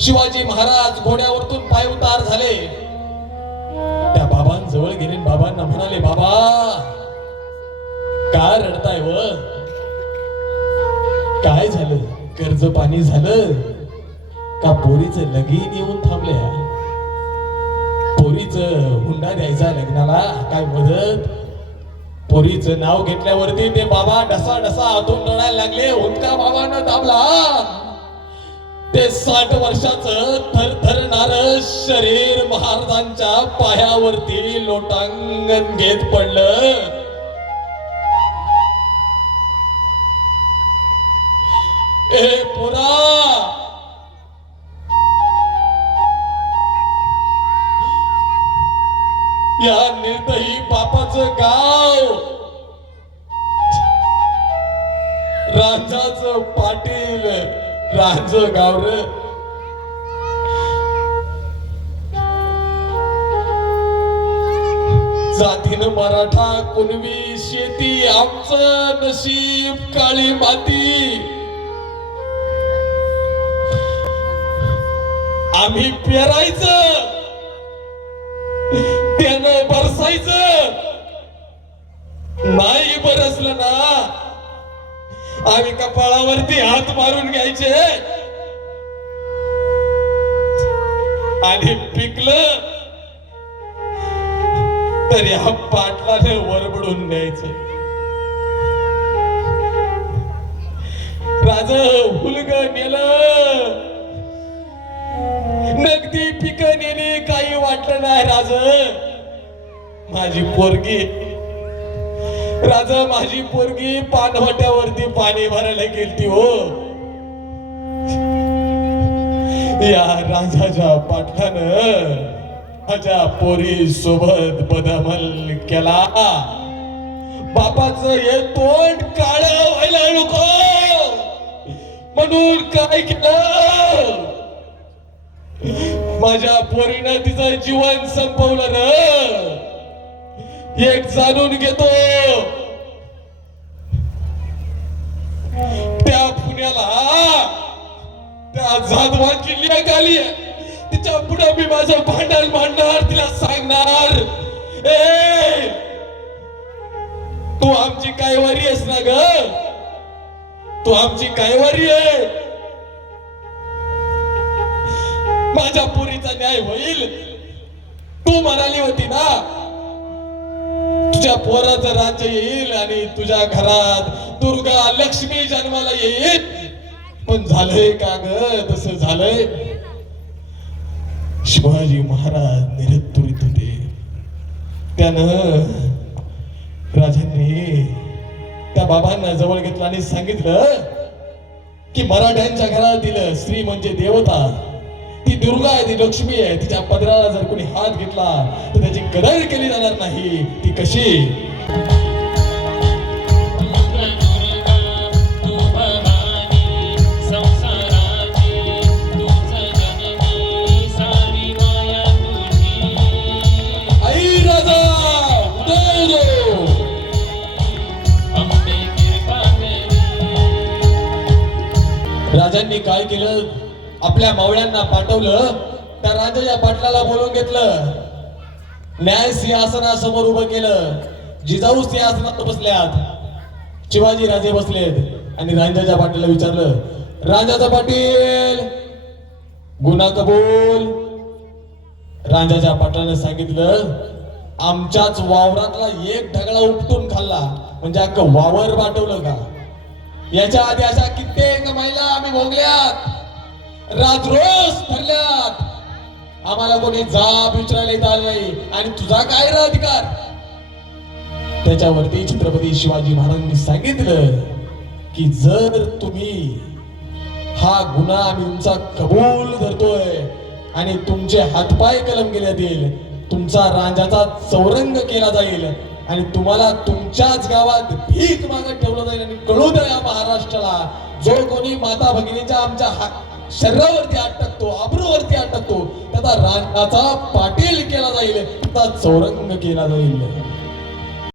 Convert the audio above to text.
शिवाजी महाराज घोड्यावरतून पाय उतार झाले. त्या बाबांजवळ गेले बाबांना म्हणाले बाबा का रडताय व? काय झालं? कर्ज पाणी झालं? का पोरीच लगीन येऊन थांबल्या पोरीच हुंडा द्यायचा लग्नाला काय मदत? पोरीचं नाव घेतल्यावरती ते बाबा डसा डसा आतून रडायला लागले. हुंदका बाबांना दाबला. साठ वर्षाचं थरथरणार शरीर महाराजांच्या पायावरती लोटांगण घेत पडलं. ए पुरा! या निर्दयी बापाचं गाव! राजाचं पाटील राज गाव जातीनं मराठा कुणवी शेती आमचं नशीब काळी माती. आम्ही पेरायचं त्यानं बरसायचं. नाही बरसलं ना आम्ही कपाळावरती हात मारून घ्यायचे. आणि पिकलं तर या पाटलाने वरबडून न्यायचं. राज हुलग नेलं नगदी पिक नेली काही वाटलं नाही राज. माझी पोरगी. राजा माझी पोरगी पानवट्यावरती पाणी भरायला गेलती हो. या राजाच्या पाटलानं माझ्या पोरी सोबत बदमल केला. बापाचं हे तोंड काळ व्हायला नको. म्हणून काय केलं? माझ्या पोरीनं तिचं जीवन संपवलं ना एक जाणून घेतो. त्या पुण्याला त्या जाधवाची लेख आली तिच्या पुढे मी माझं भांडण मांडणार तिला सांगणार. ए! तू आमची कायवारी आहेस ना ग? तू आमची कायवारी आहे. माझ्या पुरीचा न्याय होईल. तू म्हणाली होती ना तुझ्या पोराचं राज्य येईल आणि तुझ्या घरात दुर्गा लक्ष्मी जन्माला येईल. पण झालंय का ग? तसं झालंय. शिवाजी महाराज निरत्तुरीत होते. त्यानं राजांनी त्या बाबांना जवळ घेतलं आणि सांगितलं की मराठ्यांच्या घरात दिलं स्त्री म्हणजे देवता. ती दुर्गा आहे ती लक्ष्मी आहे तिच्या पदराला जर कोणी हात घेतला तर त्याची कदर केली जाणार नाही. ती कशी? राजांनी काय केलं? आपल्या मावळ्यांना पाठवलं. त्या राजाच्या पाटलाला बोलवून घेतलं. न्याय सिंहासनासमोर उभं केलं. जिजाऊ सिंहासनात बसल्यात. शिवाजी राजे बसलेत. आणि राजाच्या पाटीलला विचारलं राजाचा पाटील गुन्हा कबूल? राजाच्या पाटलाने सांगितलं आमच्याच वावरातला एक ढगळा उपटून खाल्ला. म्हणजे अख्खं वावर पाठवलं का? याच्या आधी अशा कित्येक महिला आम्ही भोगल्यात. राजरोज ठरल्यात आम्हाला कोणी जाब विचारायला येत आलं नाही. आणि तुझा काय रे अधिकार? त्याच्यावरती छत्रपती शिवाजी महाराजांनी सांगितलं की जर तुम्ही हा गुन्हा आम्ही तुमचा कबूल धरतोय आणि तुमचे हातपाय कलम केले जातील तुमचा राजाचा चौरंग केला जाईल आणि तुम्हाला तुमच्याच गावात भीक मागत ठेवलं जाईल आणि कळू द्या या महाराष्ट्राला. जो कोणी माता भगिनीच्या आमच्या हा- शरीरावरती अटकतो टाकतो आबरूवरती त्याचा राजाचा पाटील केला जाईल त्याचा चौरंग केला जाईल.